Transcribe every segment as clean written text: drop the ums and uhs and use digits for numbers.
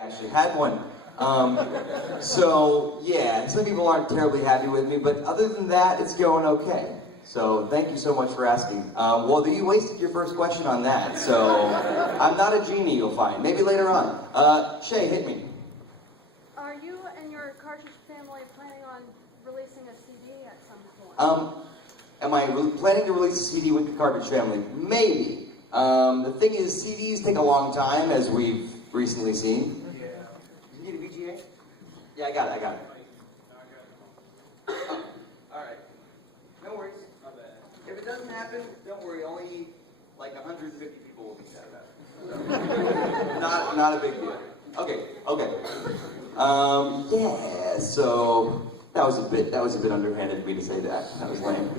Actually had one. So yeah, some people aren't terribly happy with me, but other than that, it's going okay. So thank you so much for asking. Well, you wasted your first question on that, so I'm not a genie, you'll find. Maybe later on. Shay, hit me. Are you and your Cartridge family planning on releasing a CD at some point? Am I planning to release a CD with the Cartridge family? Maybe. The thing is, CDs take a long time, as we've recently seen. You need a VGA? Yeah, I got it. Oh, alright. No worries. If it doesn't happen, don't worry. Only like 150 people will be sad about it. Not a big deal. Okay. Yeah, so that was a bit underhanded of me to say that. That was lame.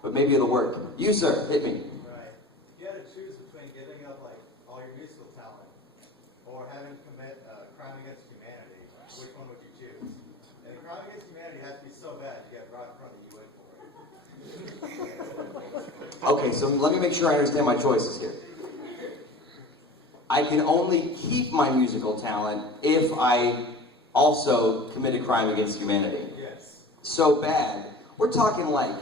But maybe it'll work. You, sir, hit me. Right. You had to choose between giving up like all your musical talent or having to commit a crime against humanity. Which one would you choose? And the crime against humanity has to be so bad you get brought in front of the UN for it. Okay, so let me make sure I understand my choices here. I can only keep my musical talent if I also commit a crime against humanity. Yes. So bad. We're talking like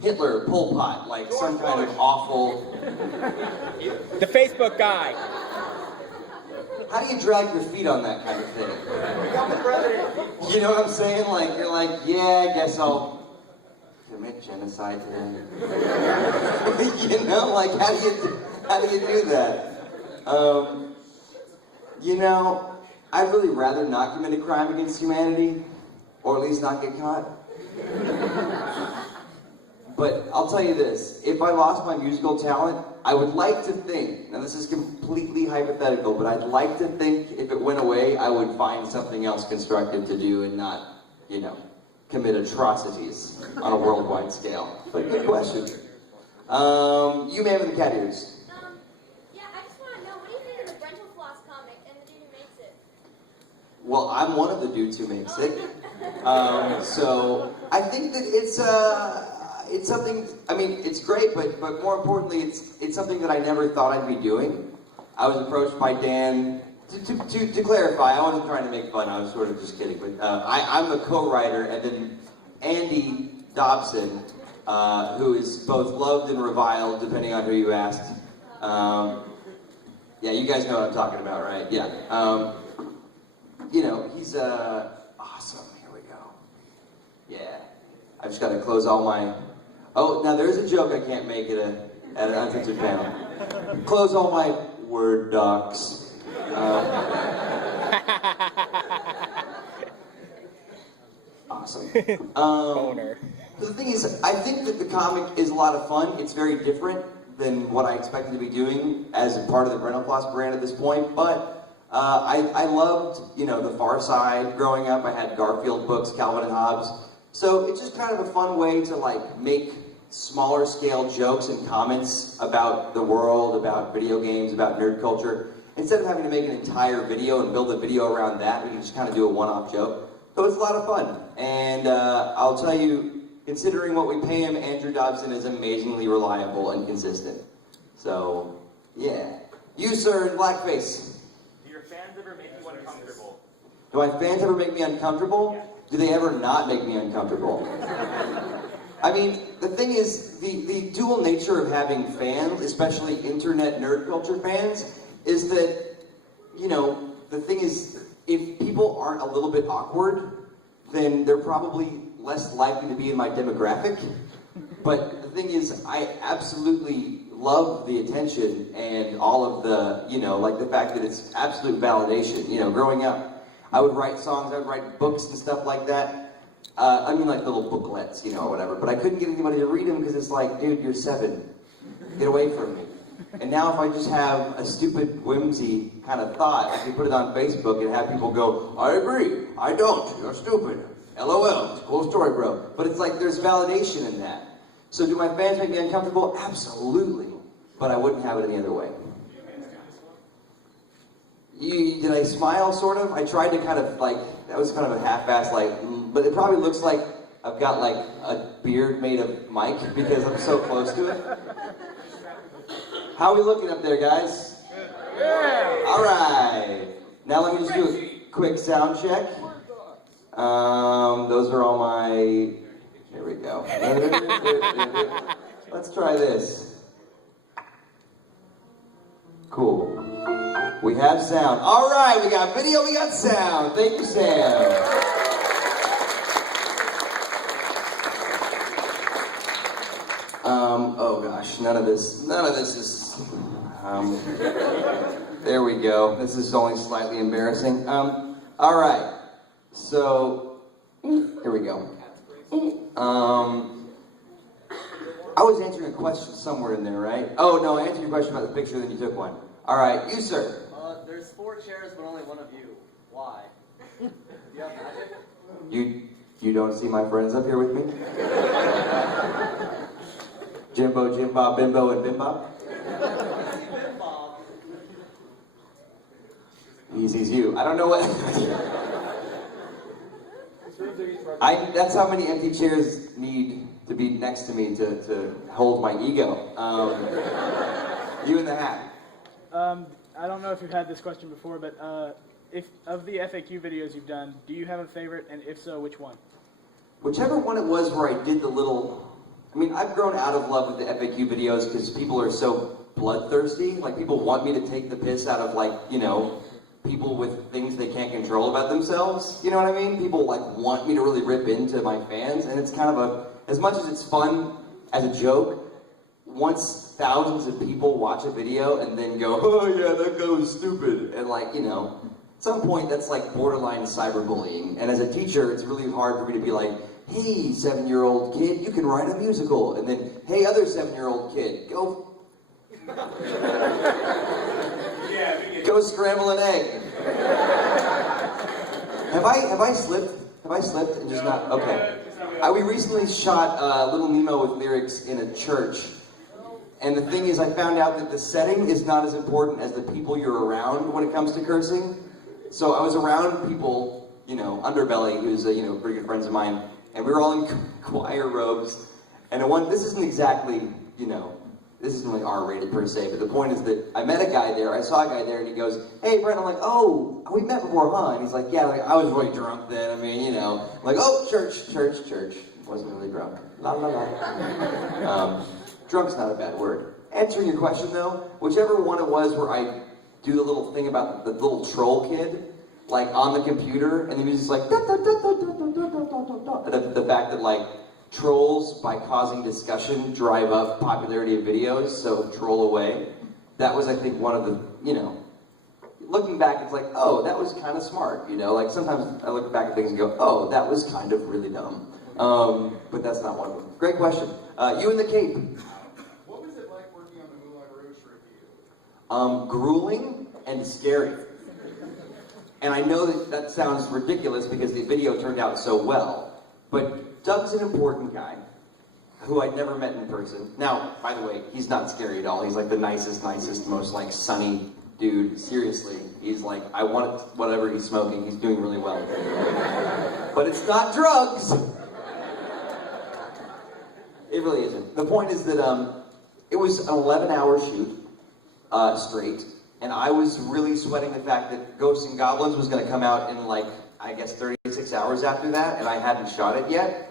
Hitler, Pol Pot, like some kind of awful... The Facebook guy. How do you drag your feet on that kind of thing? Become the president. You know what I'm saying? Like, you're like, yeah, I guess I'll commit genocide today. You know, like, how do you do that? You know, I'd really rather not commit a crime against humanity, or at least not get caught. But I'll tell you this, if I lost my musical talent, I would like to think, now this is completely hypothetical, but I'd like to think if it went away, I would find something else constructive to do and not, you know, commit atrocities on a worldwide scale. But good question. You man with the cat ears. Yeah, I just want to know, what do you think of the Brentalfloss comic and the dude who makes it? Well, I'm one of the dudes who makes it. So I think that it's something, I mean, it's great, but more importantly, it's something that I never thought I'd be doing. I was approached by Dan, to clarify, I wasn't trying to make fun, I was sort of just kidding, but I'm the co-writer, and then Andy Dobson, who is both loved and reviled, depending on who you asked. Yeah, you guys know what I'm talking about, right? Yeah. You know, he's awesome. Here we go. Yeah. I just got to close all my... Oh, now there's a joke I can't make at an uncensored panel. Close all my Word docs. Awesome. Owner. The thing is, I think that the comic is a lot of fun. It's very different than what I expected to be doing as a part of the Brentalfloss brand at this point, but I loved, you know, The Far Side growing up. I had Garfield books, Calvin and Hobbes. So it's just kind of a fun way to like make smaller scale jokes and comments about the world, about video games, about nerd culture. Instead of having to make an entire video and build a video around that, we can just kind of do a one-off joke. So it's a lot of fun. And I'll tell you, considering what we pay him, Andrew Dobson is amazingly reliable and consistent. So, yeah. You, sir, in blackface. Do your fans ever make you uncomfortable? Do my fans ever make me uncomfortable? Do they ever not make me uncomfortable? I mean, the thing is, the dual nature of having fans, especially internet nerd culture fans, is that, you know, the thing is, if people aren't a little bit awkward, then they're probably less likely to be in my demographic. But the thing is, I absolutely love the attention and all of the, you know, like the fact that it's absolute validation. You know, growing up, I would write songs, I would write books and stuff like that. I mean, like little booklets, you know, or whatever. But I couldn't get anybody to read them because it's like, dude, you're 7. Get away from me. And now if I just have a stupid whimsy kind of thought, I can put it on Facebook and have people go, I agree, I don't, you're stupid. LOL, cool story, bro. But it's like there's validation in that. So do my fans make me uncomfortable? Absolutely. But I wouldn't have it any other way. Did I smile, sort of? I tried to kind of like, that was kind of a half-assed like, but it probably looks like I've got like a beard made of Mike because I'm so close to it. How are we looking up there, guys? Yeah. All right. Now let me just do a quick sound check. Those are all my... Here we go. Let's try this. Cool. We have sound. All right, we got video, we got sound. Thank you, Sam. Oh gosh, none of this is, there we go. This is only slightly embarrassing. All right, so, here we go. I was answering a question somewhere in there, right? Oh no, I answered your question about the picture, then you took one. All right, you sir. There's 4 chairs, but only one of you. Why? Do you have magic? You don't see my friends up here with me? Jimbo, Jim Bob, Bimbo, and Bim Bob? He sees you. I don't know what... That's how many empty chairs need to be next to me to hold my ego. You in the hat. I don't know if you've had this question before, but if of the FAQ videos you've done, do you have a favorite, and if so, which one? Whichever one it was where I did the little... I mean, I've grown out of love with the FAQ videos because people are so bloodthirsty. Like, people want me to take the piss out of, like, you know, people with things they can't control about themselves. You know what I mean? People, like, want me to really rip into my fans, and it's kind of a... As much as it's fun as a joke, once thousands of people watch a video and then go, oh yeah, that guy was stupid, and like, you know, at some point that's like borderline cyberbullying. And as a teacher, it's really hard for me to be like, hey, 7-year-old kid, you can write a musical. And then, hey, other 7-year-old kid, go scramble an egg. Have I slipped? Have I slipped and just not? Okay. We recently shot Little Nemo with lyrics in a church. And the thing is, I found out that the setting is not as important as the people you're around when it comes to cursing. So I was around people, you know, Underbelly, who's, you know, pretty good friends of mine, and we were all in choir robes. And this isn't exactly, you know, this isn't like R-rated per se, but the point is that I met a guy there, I saw a guy there, and he goes, hey, Brent, I'm like, oh, we met before, huh? And he's like, yeah, like, I was really drunk then, I mean, you know. I'm like, oh, church. Wasn't really drunk. La la la. Drunk's not a bad word. Answering your question though, whichever one it was where I do the little thing about the little troll kid, like on the computer, and the music's like da, da, da, da, da, da, da, da. The fact that like trolls, by causing discussion, drive up popularity of videos, so troll away. That was, I think, one of the, you know, looking back, it's like, oh, that was kind of smart, you know? Like sometimes I look back at things and go, oh, that was kind of really dumb. But that's not one of them. Great question. You in the Cape. What was it like working on the Moulin Rouge review? Grueling and scary. And I know that sounds ridiculous because the video turned out so well. But Doug's an important guy who I'd never met in person. Now, by the way, he's not scary at all. He's like the nicest, most like sunny dude. Seriously. He's like, I want whatever he's smoking. He's doing really well. But it's not drugs. It really isn't. The point is that it was an 11-hour shoot straight, and I was really sweating the fact that Ghosts and Goblins was going to come out in like, I guess 36 hours after that, and I hadn't shot it yet.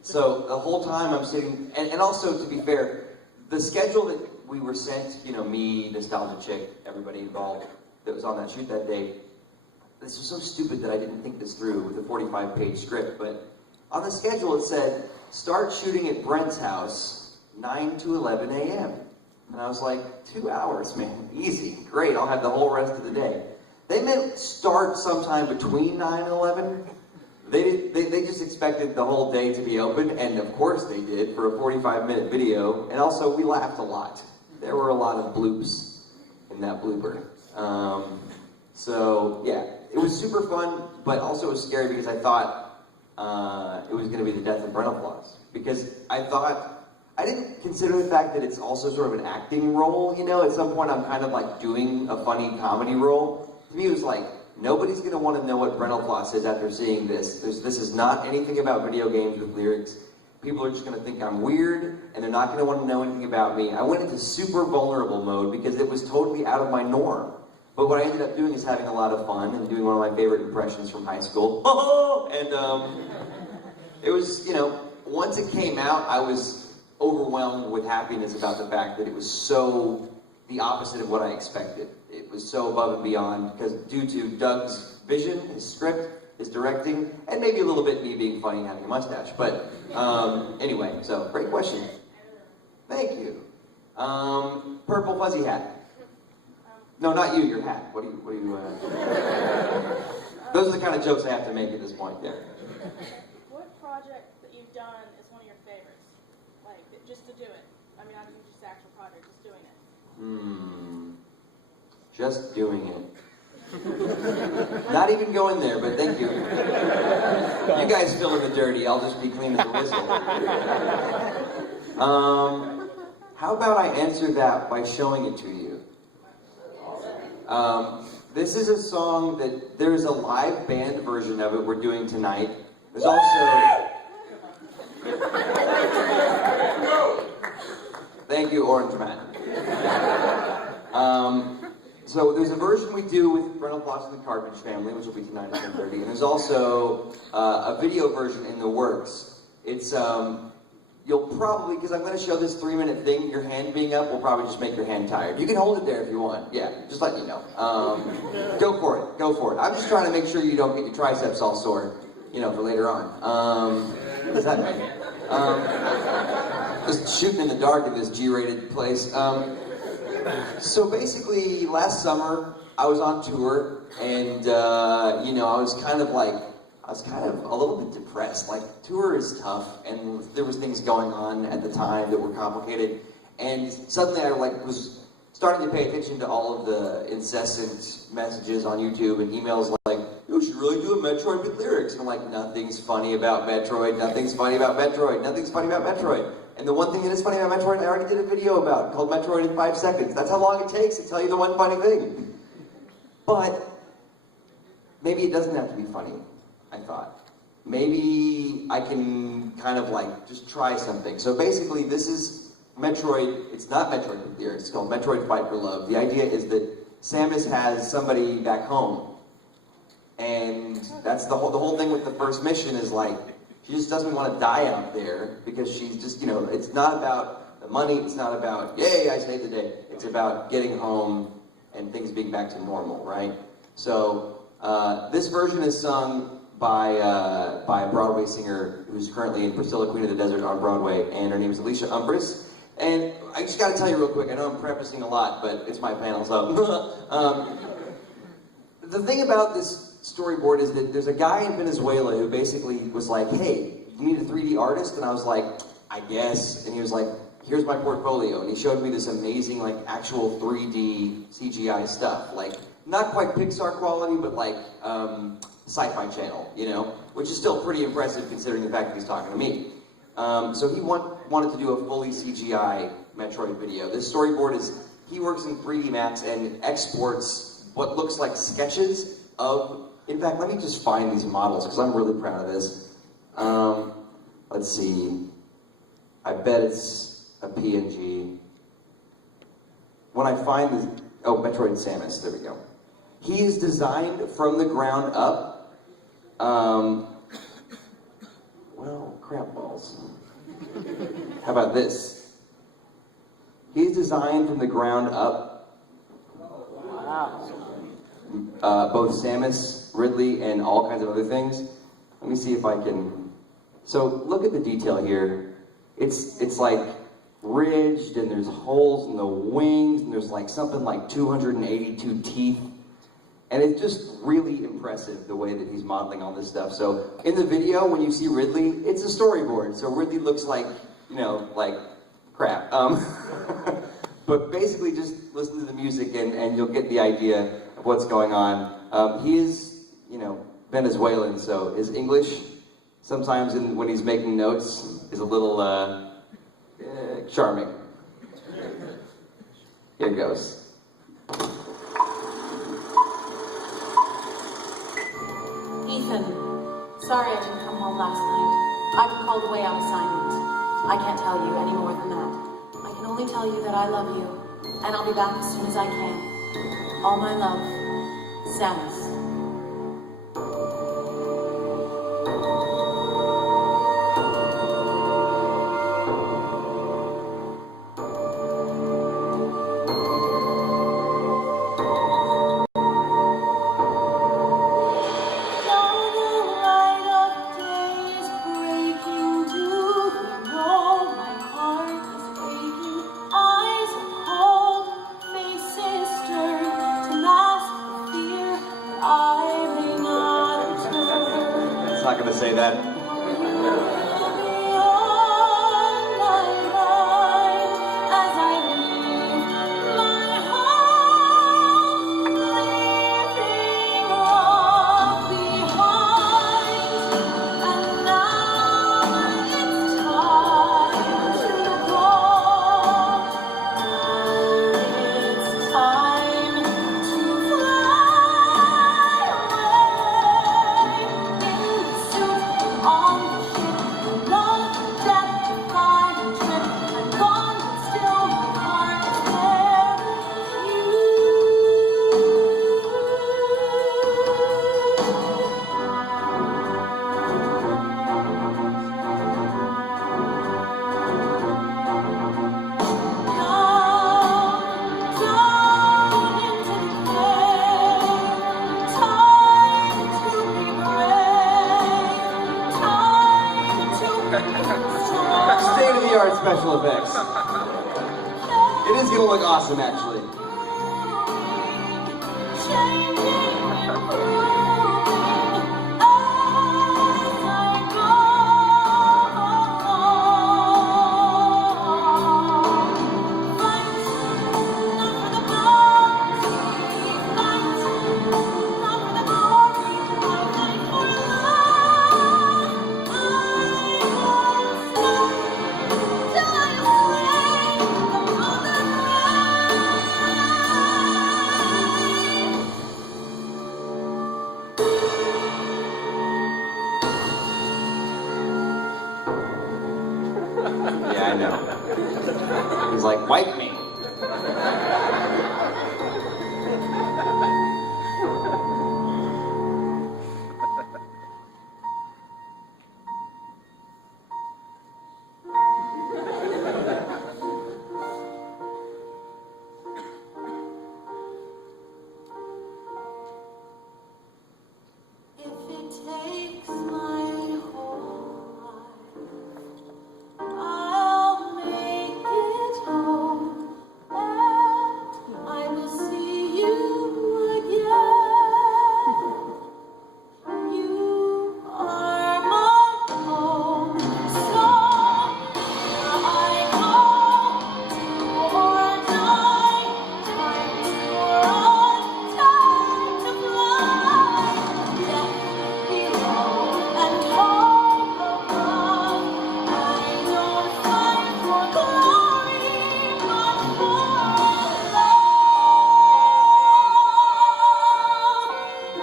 So the whole time I'm sitting, and also to be fair, the schedule that we were sent, you know, me, Nostalgia Chick, everybody involved that was on that shoot that day, this was so stupid that I didn't think this through with a 45-page script, but on the schedule it said, start shooting at Brent's house, 9 to 11 a.m. And I was like, 2 hours, man, easy, great, I'll have the whole rest of the day. They meant start sometime between 9 and 11. They just expected the whole day to be open, and of course they did for a 45-minute video, and also we laughed a lot. There were a lot of bloops in that blooper. So, yeah, it was super fun, but also it was scary because I thought it was going to be the death of Brentalfloss. Because I didn't consider the fact that it's also sort of an acting role, you know? At some point I'm kind of like doing a funny comedy role. To me it was like, nobody's going to want to know what Brentalfloss is after seeing this. This is not anything about video games with lyrics. People are just going to think I'm weird, and they're not going to want to know anything about me. I went into super vulnerable mode because it was totally out of my norm. But what I ended up doing is having a lot of fun and doing one of my favorite impressions from high school. And it was, once it came out, I was overwhelmed with happiness about the fact that it was so the opposite of what I expected. It was so above and beyond, because due to Doug's vision, his script, his directing, and maybe a little bit me being funny and having a mustache. But anyway, so great question. Thank you. Purple fuzzy hat. No, not you, your hat. What do you, Those are the kind of jokes I have to make at this point, yeah. What project that you've done is one of your favorites? Like, just to do it. I mean, not even just the actual project, just doing it. Just doing it. Not even going there, but thank you. You guys fill in the dirty, I'll just be clean as a whistle. How about I answer that by showing it to you? This is a song that there is a live band version of it we're doing tonight. There's also... Thank you, Orange Man. So there's a version we do with Brentalfloss and the Cartridge Family, which will be tonight at 10:30, and there's also a video version in the works. It's, you'll probably, because I'm going to show this 3-minute thing, your hand being up will probably just make your hand tired. You can hold it there if you want, yeah, just letting you know. Go for it, go for it. I'm just trying to make sure you don't get your triceps all sore, for later on. Is that right? Just shooting in the dark in this G-rated place. So basically, last summer, I was on tour, and, I was kind of a little bit depressed. Like, tour is tough, and there was things going on at the time that were complicated, and suddenly I, was starting to pay attention to all of the incessant messages on YouTube and emails like, you should really do a Metroid with lyrics. And I'm like, nothing's funny about Metroid, nothing's funny about Metroid, nothing's funny about Metroid. And the one thing that is funny about Metroid, I already did a video about, called Metroid in 5 seconds. That's how long it takes to tell you the one funny thing. But maybe it doesn't have to be funny, I thought. Maybe I can kind of just try something. So basically this is Metroid, it's not Metroid with lyrics, it's called Metroid Fight for Love. The idea is that Samus has somebody back home. And that's the whole thing with the first mission is she just doesn't want to die out there because she's just, it's not about the money, it's not about, yay, I saved the day. It's about getting home and things being back to normal, right? So this version is sung by a Broadway singer who's currently in Priscilla, Queen of the Desert on Broadway, and her name is Alicia Umbris. And I just got to tell you real quick, I know I'm prefacing a lot, but it's my panel, so. The thing about this storyboard is that there's a guy in Venezuela who basically was like, hey, you need a 3D artist? And I was like, I guess. And he was like, here's my portfolio. And he showed me this amazing, actual 3D CGI stuff. Not quite Pixar quality, but Sci-Fi Channel, which is still pretty impressive considering the fact that he's talking to me. So he wanted to do a fully CGI Metroid video. This storyboard is, he works in 3D Max and exports what looks like sketches of, in fact, let me just find these models because I'm really proud of this. Let's see, I bet it's a PNG. When I find this, oh, Metroid Samus, there we go. He is designed from the ground up. Well, crap balls. How about this? He's designed from the ground up. Both Samus, Ridley, and all kinds of other things. Let me see if I can. So look at the detail here. It's ridged, and there's holes in the wings, and there's something like 282 teeth. And it's just really impressive the way that he's modeling all this stuff. So in the video, when you see Ridley, it's a storyboard. So Ridley looks like crap. But basically just listen to the music and you'll get the idea of what's going on. He is, Venezuelan, so his English, sometimes when he's making notes, is a little charming. Here it goes. Ethan, sorry I didn't come home last night. I've been called away on assignment. I can't tell you any more than that. I can only tell you that I love you, and I'll be back as soon as I can. All my love, Samus. Not gonna say that. State-of-the-art special effects. It is gonna look awesome, actually. Yeah, I know. He's like, wipe me. If it takes my whole life, I'll make it home, and I will see you again. You are my home, so here I go or die. Time to run, time to fly. Death below and hope above. I don't fight for glory, but for love.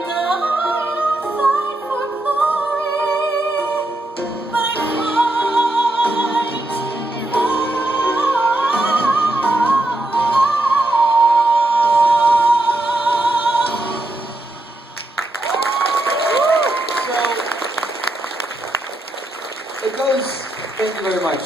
No, I don't fight for glory, but I fight for It goes, thank you very much.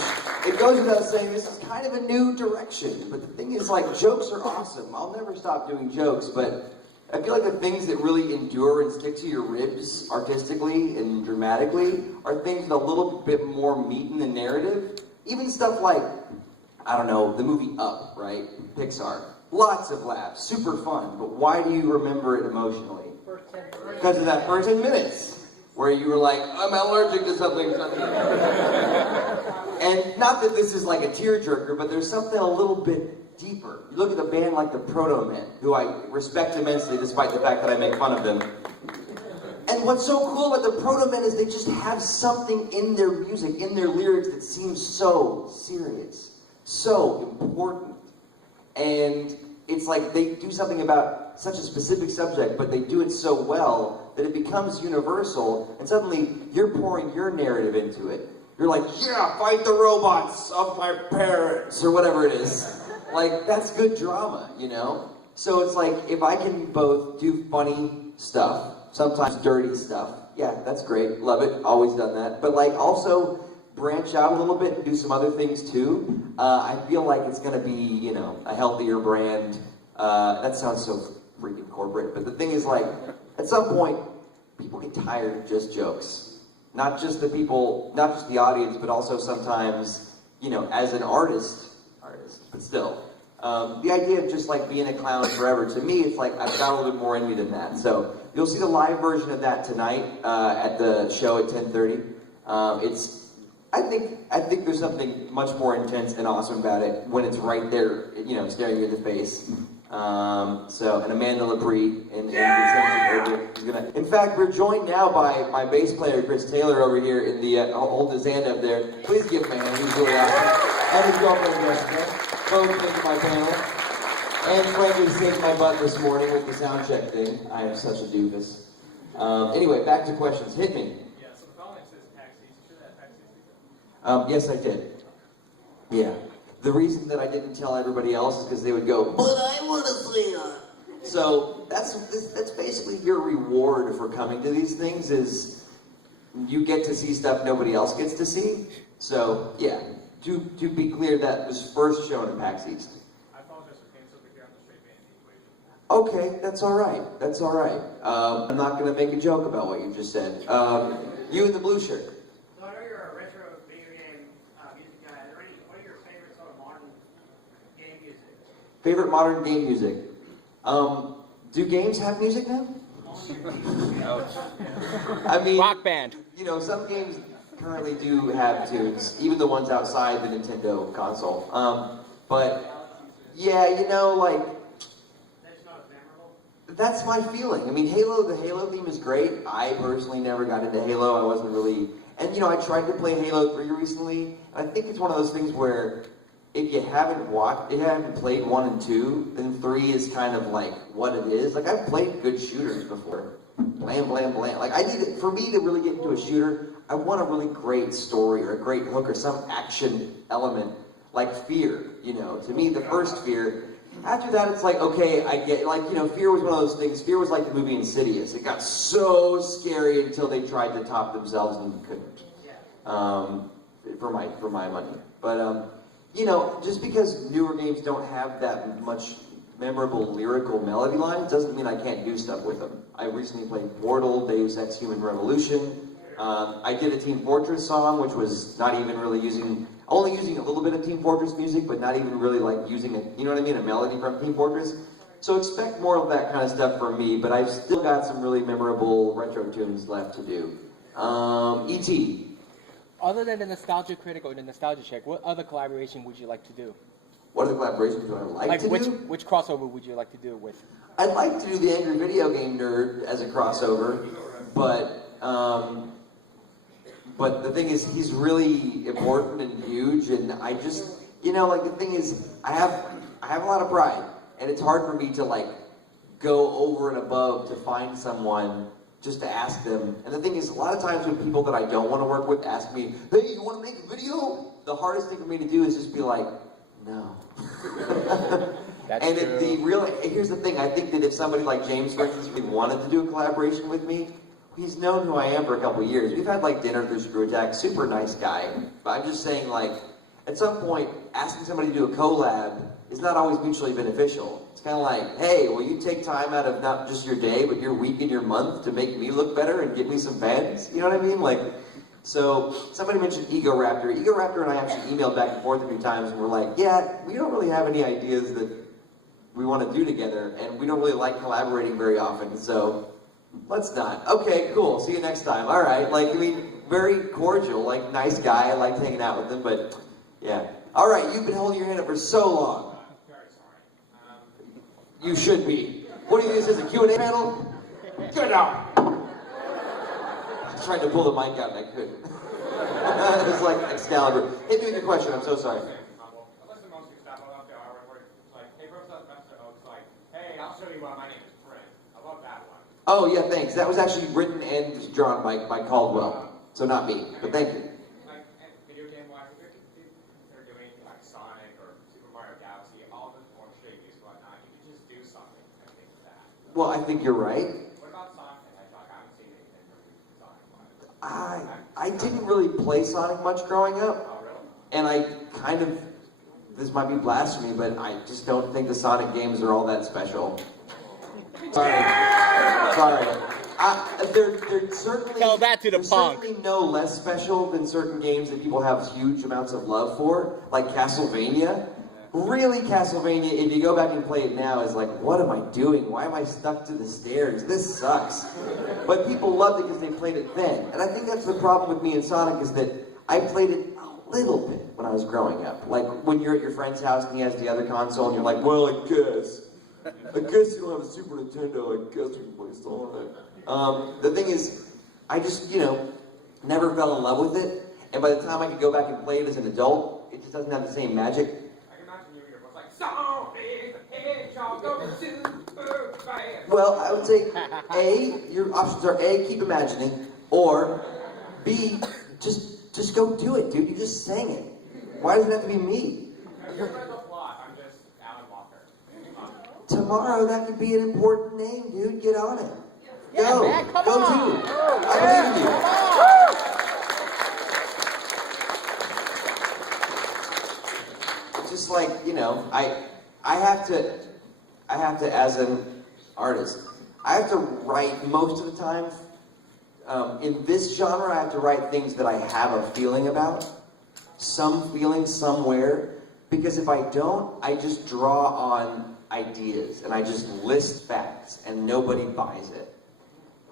It goes without saying this is kind of a new direction, but the thing is, like, jokes are awesome. I'll never stop doing jokes, but I feel like the things that really endure and stick to your ribs artistically and dramatically are things with a little bit more meat in the narrative. Even stuff like, I don't know, the movie Up, right? Pixar. Lots of laughs, super fun, but why do you remember it emotionally? Because of that first 10 minutes. Where you were like, I'm allergic to something. And not that this is like a tearjerker, but there's something a little bit deeper. You look at a band like the Proto-Men, who I respect immensely despite the fact that I make fun of them. And what's so cool about the Proto-Men is they just have something in their music, in their lyrics that seems so serious, so important. And it's like they do something about such a specific subject, but they do it so well that it becomes universal, and suddenly you're pouring your narrative into it. You're like, yeah, fight the robots of my parents, or whatever it is. Like, that's good drama, you know? So it's like, if I can both do funny stuff, sometimes dirty stuff, yeah, that's great, love it, always done that. But like also branch out a little bit and do some other things too. I feel like it's gonna be, you know, a healthier brand. That sounds so freaking corporate, but the thing is like, at some point, people get tired of just jokes. Not just the people, not just the audience, but also sometimes, you know, as an artist, but still. The idea of just like being a clown forever, to me, it's like I've got a little bit more in me than that. So you'll see the live version of that tonight at the show at 10:30. I think there's something much more intense and awesome about it when it's right there, you know, staring you in the face. And Amanda Lepre and in fact, we're joined now by my bass player Chris Taylor over here in the hold his hand up there. Please give him a hand. He's really awesome. And his girlfriend Jessica. Both into my panel. And frankly saved my butt this morning with the sound check thing. I am such a doofus. Anyway, back to questions. Hit me. Yeah, so the following says taxis. You sure that taxis? Yes, I did. Yeah. The reason that I didn't tell everybody else is because they would go, but I want to see it. So that's basically your reward for coming to these things is you get to see stuff nobody else gets to see. So yeah, to be clear, that was first shown at PAX East. I apologize for canceling the on the straight band equation. Okay, that's all right. That's all right. I'm not going to make a joke about what you just said. You in the blue shirt. So I know you're a retro video game music guy. What are your favorite sort of modern game music? Favorite modern game music? Do games have music now? I mean, Rock band. You know, some games currently do have tunes, even the ones outside the Nintendo console. But yeah, you know, like That's not as memorable. that's my feeling. I mean, the Halo theme is great. I personally never got into Halo. I wasn't really, and you know, I tried to play Halo 3 recently. And I think it's one of those things where if you haven't played 1 and 2, then 3 is kind of like what it is. Like I've played good shooters before. Blam, blam, blam. Like for me to really get into a shooter, I want a really great story or a great hook or some action element, like Fear, you know. To me, the first Fear. After that, it's like, okay, I get, like, you know, Fear was one of those things. Fear was like the movie Insidious. It got so scary until they tried to top themselves and couldn't. For my money. But, you know, just because newer games don't have that much memorable lyrical melody lines doesn't mean I can't do stuff with them. I recently played Portal, Deus Ex Human Revolution. I did a Team Fortress song, which was not even really only using a little bit of Team Fortress music, but not even really like using you know what I mean, a melody from Team Fortress. So expect more of that kind of stuff from me, but I've still got some really memorable retro tunes left to do. E.T. Other than the Nostalgia Critic or the Nostalgia Check, what other collaboration would you like to do? What are the collaborations would I like to do? Which crossover would you like to do with? I'd like to do the Angry Video Game Nerd as a crossover, but the thing is, he's really important and huge, and I just, you know, like the thing is, I have a lot of pride, and it's hard for me to like go over and above to find someone just to ask them. And the thing is, a lot of times when people that I don't want to work with ask me, hey, you want to make a video? The hardest thing for me to do is just be like, no. That's and true. Here's the thing, I think that if somebody like James, for instance, really wanted to do a collaboration with me, he's known who I am for a couple of years. We've had like dinner through Screw Attack, super nice guy. But I'm just saying, like, at some point, asking somebody to do a collab is not always mutually beneficial. It's kind of like, hey, will you take time out of not just your day, but your week and your month to make me look better and get me some fans? You know what I mean? Like, so somebody mentioned Ego Raptor. Ego Raptor and I actually emailed back and forth a few times, and we're like, yeah, we don't really have any ideas that we want to do together, and we don't really like collaborating very often, so let's not. Okay, cool, see you next time. All right, like, I mean, very cordial, like, nice guy. I liked hanging out with him, but yeah. All right, you've been holding your hand up for so long. Very sorry. You should be. What do you think this is, a Q&A panel? Good now. I tried to pull the mic out and I couldn't. It was like Excalibur. Hit me with your question, I'm so sorry. I listen to most of your stuff. I love the artwork where it's like, hey, bro, it's like, hey, I'll show you why my name is Fred. I love that one. Oh, yeah, thanks. That was actually written and drawn by Caldwell. So not me, but thank you. Like, video game-wise, if they're doing like Sonic or Super Mario Galaxy, all the more shapes, whatnot, you can just do something. Well, I think you're right. What about Sonic the Hedgehog? I haven't seen anything from Sonic. I didn't really play Sonic much growing up. Oh, really? And I kind of, this might be blasphemy, but I just don't think the Sonic games are all that special. Sorry. They're certainly, Tell that to the they're punk. certainly no less special than certain games that people have huge amounts of love for, like Castlevania. Really, Castlevania, if you go back and play it now, is like, what am I doing? Why am I stuck to the stairs? This sucks. But people loved it because they played it then. And I think that's the problem with me and Sonic is that I played it a little bit when I was growing up. Like when you're at your friend's house and he has the other console and you're like, well, I guess you don't have a Super Nintendo, I guess you can play Sonic. The thing is, I just, never fell in love with it. And by the time I could go back and play it as an adult, it just doesn't have the same magic. I can imagine you and your voice like, Sonic the Hedgehog goes super fast. Well, I would say, A, your options are A, keep imagining, or B, just go do it, dude. You just sang it. Why does it have to be me? You're Brentalfloss. I'm just Alan Walker. Tomorrow, that could be an important name, dude. Get on it. Yeah, Go. man, come Go on. do it. I believe in you. It's just like, I have to, as an artist, I have to write most of the time. In this genre, I have to write things that I have a feeling about. Some feeling somewhere. Because if I don't, I just draw on ideas and I just list facts and nobody buys it.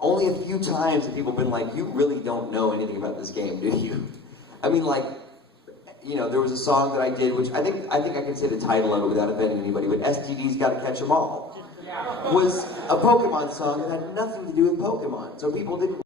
Only a few times have people been like, you really don't know anything about this game, do you? I mean, like, there was a song that I did, which I think I can say the title of it without offending anybody, but STD's Gotta Catch 'Em All was a Pokemon song that had nothing to do with Pokemon. So people didn't